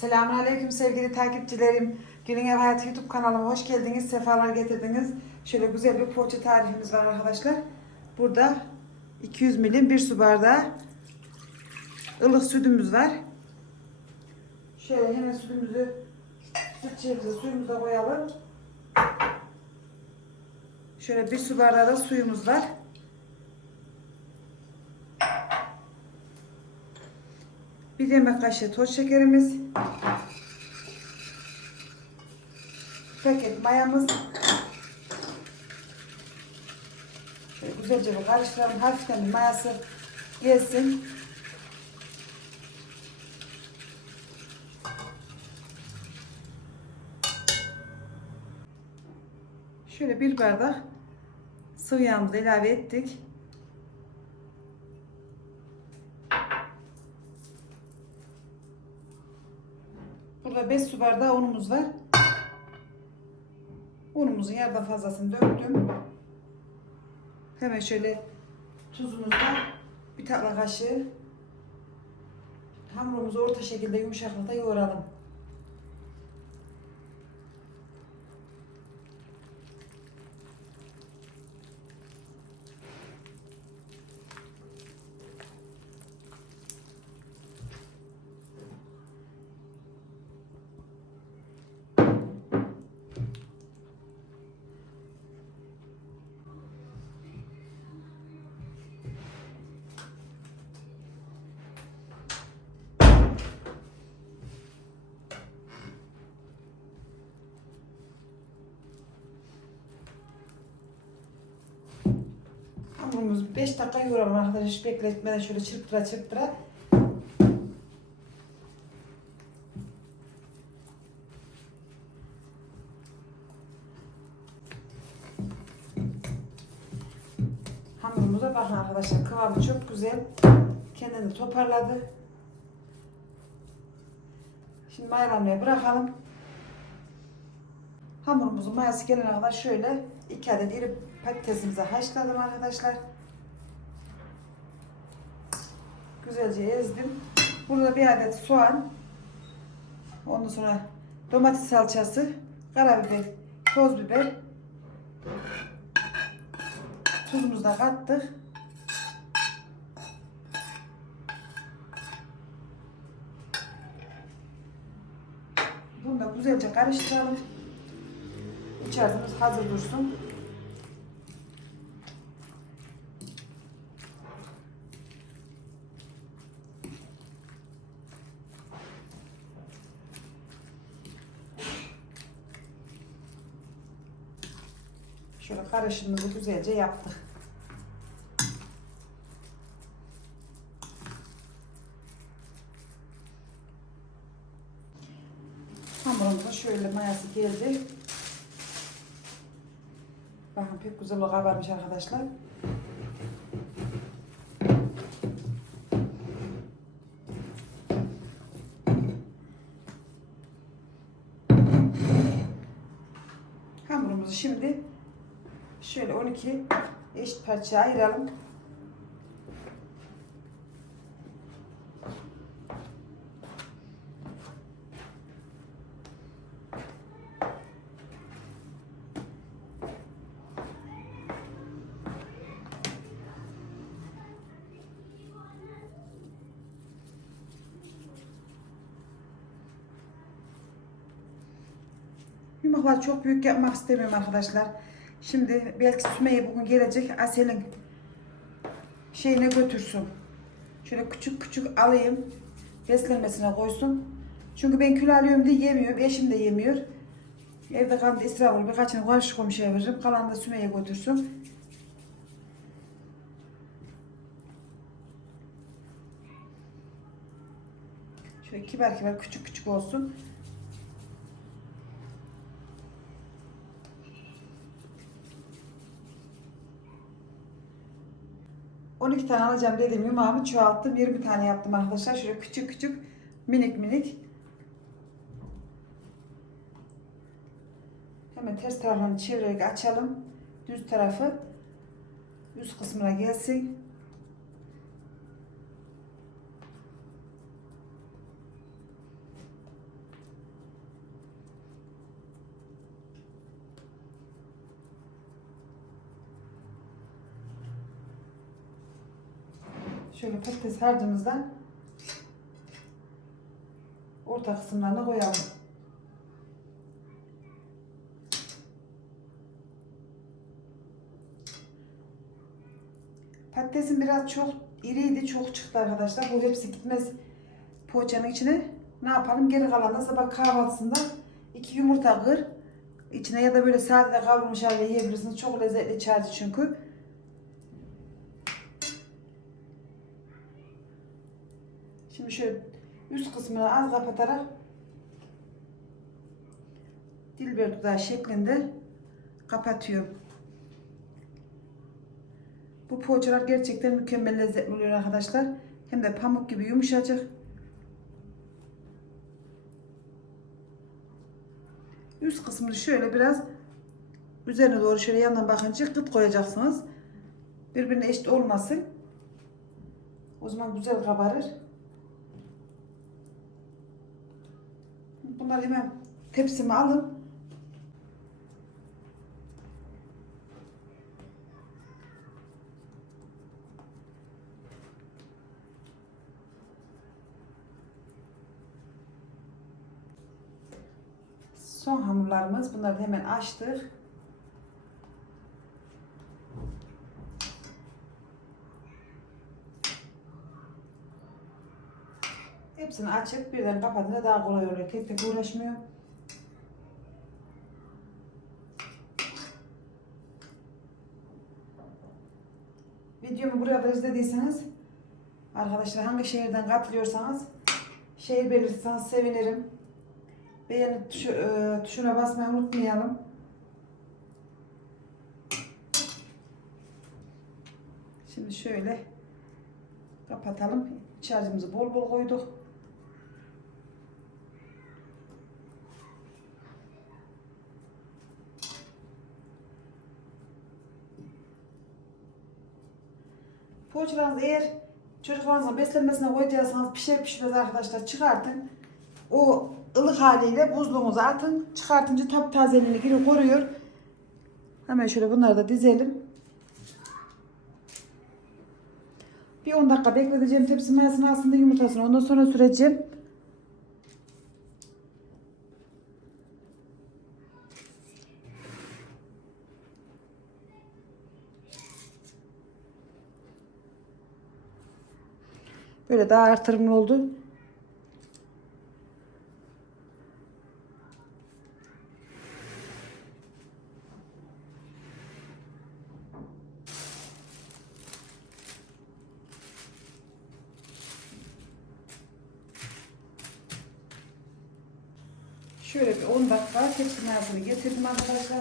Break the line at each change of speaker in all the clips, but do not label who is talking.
Selamünaleyküm sevgili takipçilerim. Günün Ev Hayatı YouTube kanalıma hoş geldiniz, sefalar getirdiniz. Şöyle güzel bir poğaça tarifimiz var arkadaşlar. Burada 200 milim bir su bardağı ılık sütümüz var. Şöyle hemen sütümüzü süt çevresi suyumuza koyalım. Şöyle bir su bardağı da suyumuz var. Bir yemek kaşığı toz şekerimiz. Paket mayamız. Şöyle güzelce bir karıştıralım. Hafiften bir mayası gelsin. Şöyle bir bardak sıvı yağımızı ilave ettik. Burada 5 su bardağı unumuz var. Unumuzun yarıdan fazlasını döktüm. Hemen şöyle tuzumuzu da bir tatlı kaşığı hamurumuzu orta şekilde yumuşaklıkta yoğuralım. Hamurumuzu 5 dakika yoğuralım arkadaşlar. Hiç bekletmeden şöyle çırptıra çırptıra. Hamurumuza bakın arkadaşlar. Kıvamı çok güzel. Kendini toparladı. Şimdi mayalanmaya bırakalım. Hamurumuzun mayası gelene kadar şöyle 2 adet iri patatesimizi haşladım arkadaşlar. Güzelce ezdim. Burada bir adet soğan. Ondan sonra domates salçası, karabiber, toz biber. Tuzumuzu da kattık. Bunu da güzelce karıştıralım. İç harcımız hazır dursun. Şöyle karışımımızı güzelce yaptık. Hamurumuzun şöyle mayası geldi. Bakın pek güzel kabarmış arkadaşlar. Hamurumuzu şimdi şöyle 12 eşit parçaya ayıralım. Yumurtaları çok büyük yapmak istemiyorum arkadaşlar. Şimdi belki Sümeyye bugün gelecek. Asel'in şeyine götürsün. Şöyle küçük küçük alayım. Beslenmesine koysun. Çünkü ben kilo alıyorum diye yemiyorum. Eşim de yemiyor. Evde kaldı israf olur. Birkaçını karşı komşuya veririm. Kalanı da Sümeyye götürsün. Şöyle kibar kibar küçük küçük olsun. On iki tane alacağım dedim yumağımı çoğalttım. 20 tane yaptım arkadaşlar. Şöyle küçük küçük minik minik. Hemen ters tarafını çevirerek açalım. Düz tarafı üst kısmına gelsin. Şöyle patates harcımızdan orta kısımlarına koyalım. Patatesin biraz çok iriydi, çok çıktı arkadaşlar. Bu hepsi gitmez poğaçanın içine. Ne yapalım? Geri kalan da sabah kahvaltısında iki yumurta kır. İçine ya da böyle sade de kavrulmuş halde yiyebilirsiniz. Çok lezzetli içerdi çünkü. Şimdi şöyle üst kısmını az kapatarak dilber dudağı şeklinde kapatıyorum. Bu poğaçalar gerçekten mükemmel lezzetli oluyor arkadaşlar. Hem de pamuk gibi yumuşacık. Üst kısmını şöyle biraz üzerine doğru şöyle yandan bakınca kıt koyacaksınız. Birbirine eşit olmasın. O zaman güzel kabarır. Bunları hemen tepsime alın. Son hamurlarımız. Bunları hemen açtık. Hepsini açıp birden kapatınca daha kolay oluyor. Tek tek uğraşmıyor. Videomu buraya kadar izlediyseniz arkadaşlar hangi şehirden katılıyorsanız şehir belirtirseniz sevinirim. Beğeni tuşu, e, tuşuna basmayı unutmayalım. Şimdi şöyle kapatalım. İç harcımızı bol bol koyduk. Poğaçalarınızı eğer çocuklarınızın beslenmesine koyacaksanız pişer pişmez arkadaşlar çıkartın. O ılık haliyle buzluğumuza atın. Çıkartınca taptazeliğini geri koruyor. Hemen şöyle bunları da dizelim. Bir 10 dakika bekleteceğim tepsi mayasını aslında yumurtasını ondan sonra süreceğim. Böyle daha artırımlı oldu. Şöyle bir 10 dakika tepsi getirdim arkadaşlar.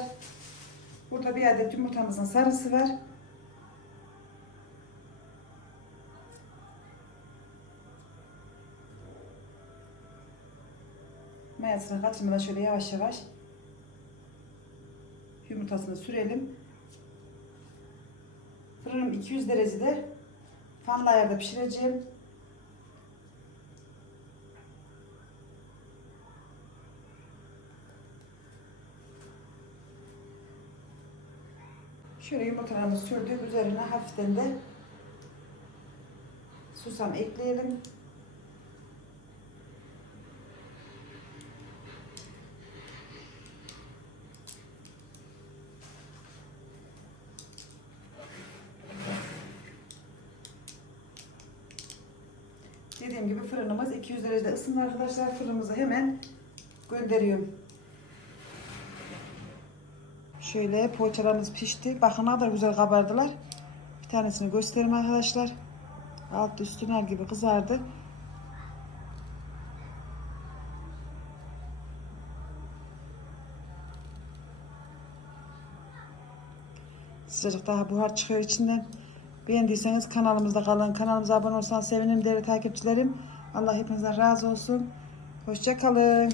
Burada bir adet yumurtamızın sarısı var. Mayasını kaçırmadan şöyle yavaş yavaş yumurtasını sürelim. Fırınım 200 derecede fanlı ayarda pişireceğim. Şöyle yumurtalarımızı sürdük. Üzerine hafiften de susam ekleyelim. Dediğim gibi fırınımız 200 derecede ısındı arkadaşlar. Fırınımızı hemen gönderiyorum. Şöyle poğaçalarımız pişti. Bakın ne kadar güzel kabardılar. Bir tanesini göstereyim arkadaşlar. Alt üstüne gibi kızardı. Sıcacık daha buhar çıkıyor içinden. Beğendiyseniz kanalımızda kalın. Kanalımıza abone olursanız sevinirim değerli takipçilerim. Allah hepinizden razı olsun. Hoşça kalın.